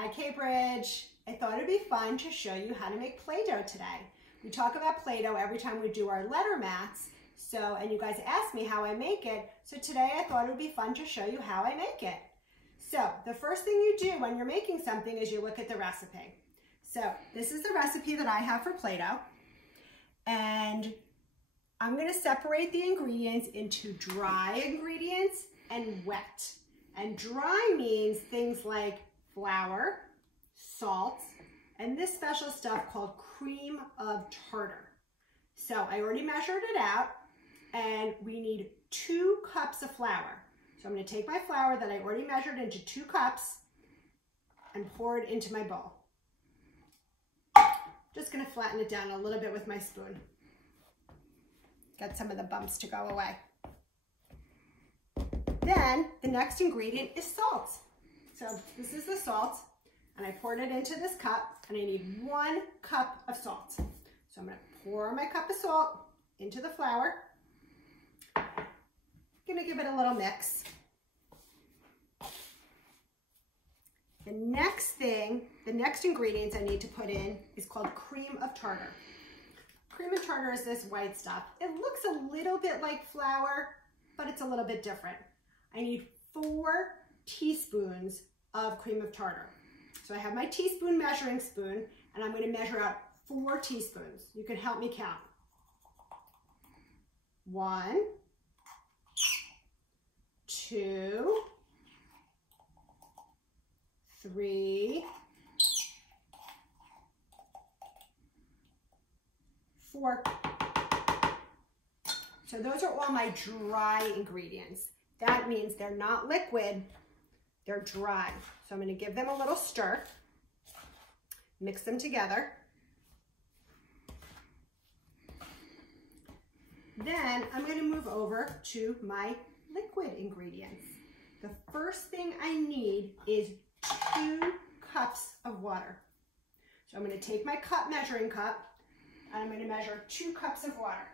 Hi, K-Bridge. I thought it'd be fun to show you how to make Play-Doh today. We talk about Play-Doh every time we do our letter mats, and you guys ask me how I make it, so today I thought it would be fun to show you how I make it. So the first thing you do when you're making something is you look at the recipe. So this is the recipe that I have for Play-Doh, and I'm going to separate the ingredients into dry ingredients and wet. And dry means things like flour, salt, and this special stuff called cream of tartar. So I already measured it out, and we need 2 cups of flour. So I'm going to take my flour that I already measured into 2 cups and pour it into my bowl. Just going to flatten it down a little bit with my spoon. Get some of the bumps to go away. Then the next ingredient is salt. So this is the salt, and I poured it into this cup, and I need 1 cup of salt. So I'm going to pour my cup of salt into the flour. I'm going to give it a little mix. The next ingredients I need to put in is called cream of tartar. Cream of tartar is this white stuff. It looks a little bit like flour, but it's a little bit different. I need 4 teaspoons of cream of tartar. So I have my teaspoon measuring spoon, and I'm going to measure out 4 teaspoons. You can help me count. 1, 2, 3, 4. So those are all my dry ingredients. That means they're not liquid, they're dry. So I'm going to give them a little stir, mix them together. Then I'm going to move over to my liquid ingredients. The first thing I need is 2 cups of water. So I'm going to take my measuring cup, and I'm going to measure 2 cups of water.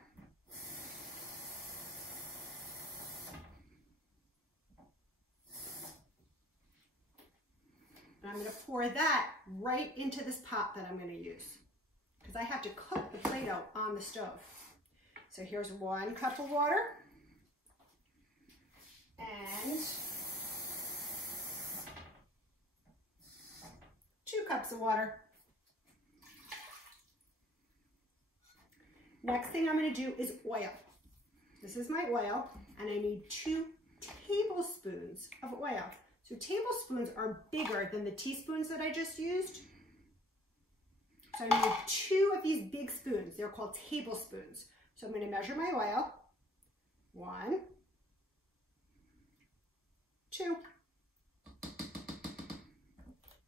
And I'm going to pour that right into this pot that I'm going to use, because I have to cook the Play-Doh on the stove. So here's 1 cup of water and 2 cups of water. Next thing I'm going to do is oil. This is my oil, and I need 2 tablespoons of oil. So tablespoons are bigger than the teaspoons that I just used. So I need 2 of these big spoons. They're called tablespoons. So I'm going to measure my oil. 1, 2.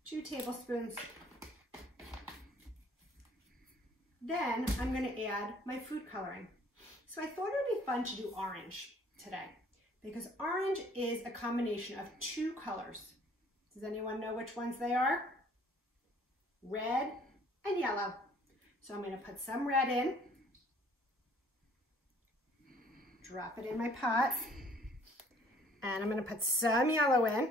2 tablespoons. Then I'm going to add my food coloring. So I thought it would be fun to do orange today, because orange is a combination of 2 colors. Does anyone know which ones they are? Red and yellow. So I'm going to put some red in, drop it in my pot, and I'm going to put some yellow in,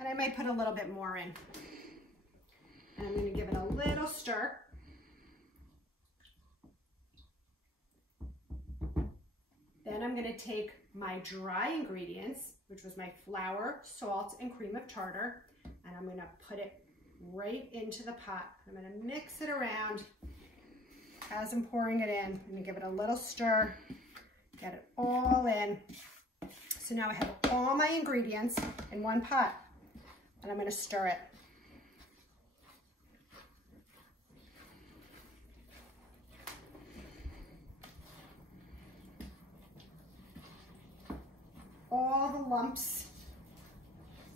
and I might put a little bit more in. And I'm going to give it a little stir. Then I'm going to take my dry ingredients, which was my flour, salt, and cream of tartar, and I'm going to put it right into the pot. I'm going to mix it around as I'm pouring it in. I'm going to give it a little stir, get it all in. So now I have all my ingredients in one pot, and I'm going to stir it. All the lumps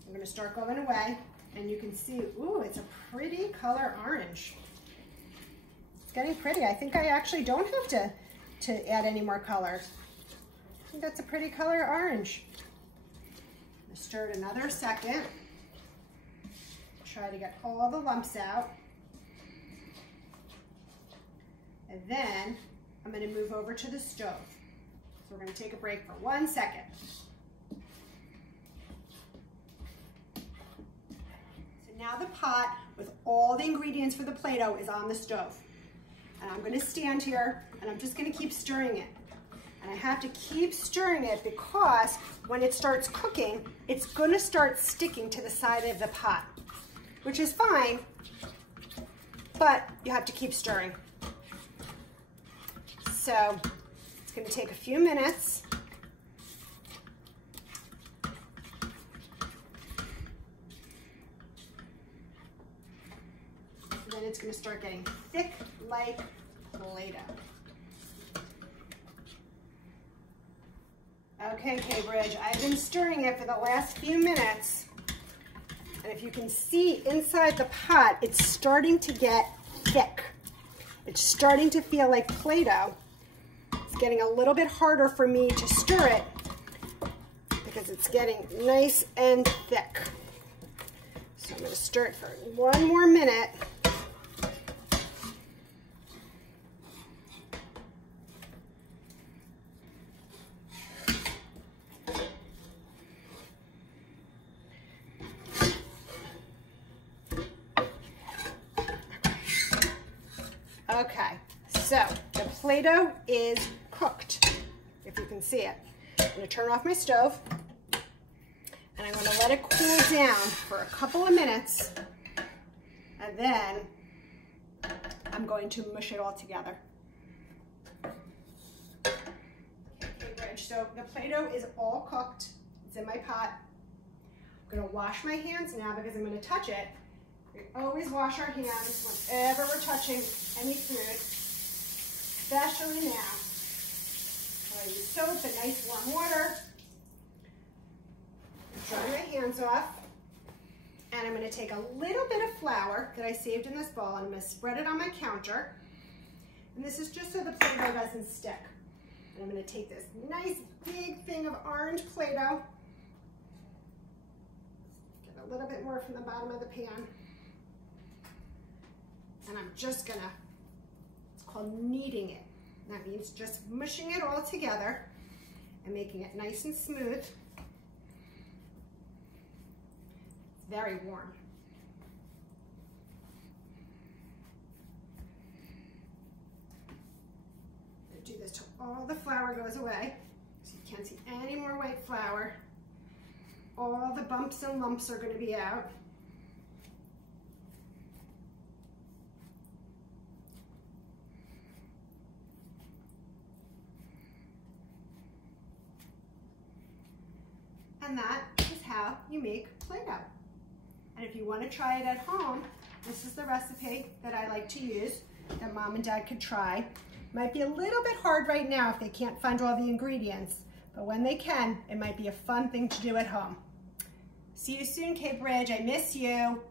are going to start going away, and you can see, ooh, it's a pretty color orange. It's getting pretty. I think I actually don't have to add any more color. I think that's a pretty color orange. I'm going to stir it another second. Try to get all the lumps out. And then I'm going to move over to the stove. So we're going to take a break for 1 second. now the pot with all the ingredients for the Play-Doh is on the stove. And I'm gonna stand here and I'm just gonna keep stirring it. And I have to keep stirring it because when it starts cooking, it's gonna start sticking to the side of the pot, which is fine, but you have to keep stirring. So it's gonna take a few minutes. Then it's gonna start getting thick like Play-Doh. Okay, Cambridge, I've been stirring it for the last few minutes. And if you can see inside the pot, it's starting to get thick. It's starting to feel like Play-Doh. It's getting a little bit harder for me to stir it because it's getting nice and thick. So I'm gonna stir it for one more minute. Okay, so the Play-Doh is cooked, if you can see it. I'm gonna turn off my stove and I'm gonna let it cool down for a couple of minutes and then I'm going to mush it all together. Okay, Bridge, so the Play-Doh is all cooked. It's in my pot. I'm gonna wash my hands now because I'm gonna touch it. We always wash our hands whenever we're touching any food, especially now. So I use soap and nice warm water. Dry my hands off. And I'm gonna take a little bit of flour that I saved in this bowl and I'm gonna spread it on my counter. And this is just so the Play-Doh doesn't stick. And I'm gonna take this nice big thing of orange Play-Doh. Get a little bit more from the bottom of the pan. And I'm just gonna, it's called kneading it. That means just mushing it all together and making it nice and smooth. It's very warm. I'm gonna do this till all the flour goes away, so you can't see any more white flour. All the bumps and lumps are gonna be out. And that is how you make Play-Doh. And if you want to try it at home, this is the recipe that I like to use that Mom and Dad could try. Might be a little bit hard right now if they can't find all the ingredients, but when they can, it might be a fun thing to do at home. See you soon, Cape Ridge. I miss you.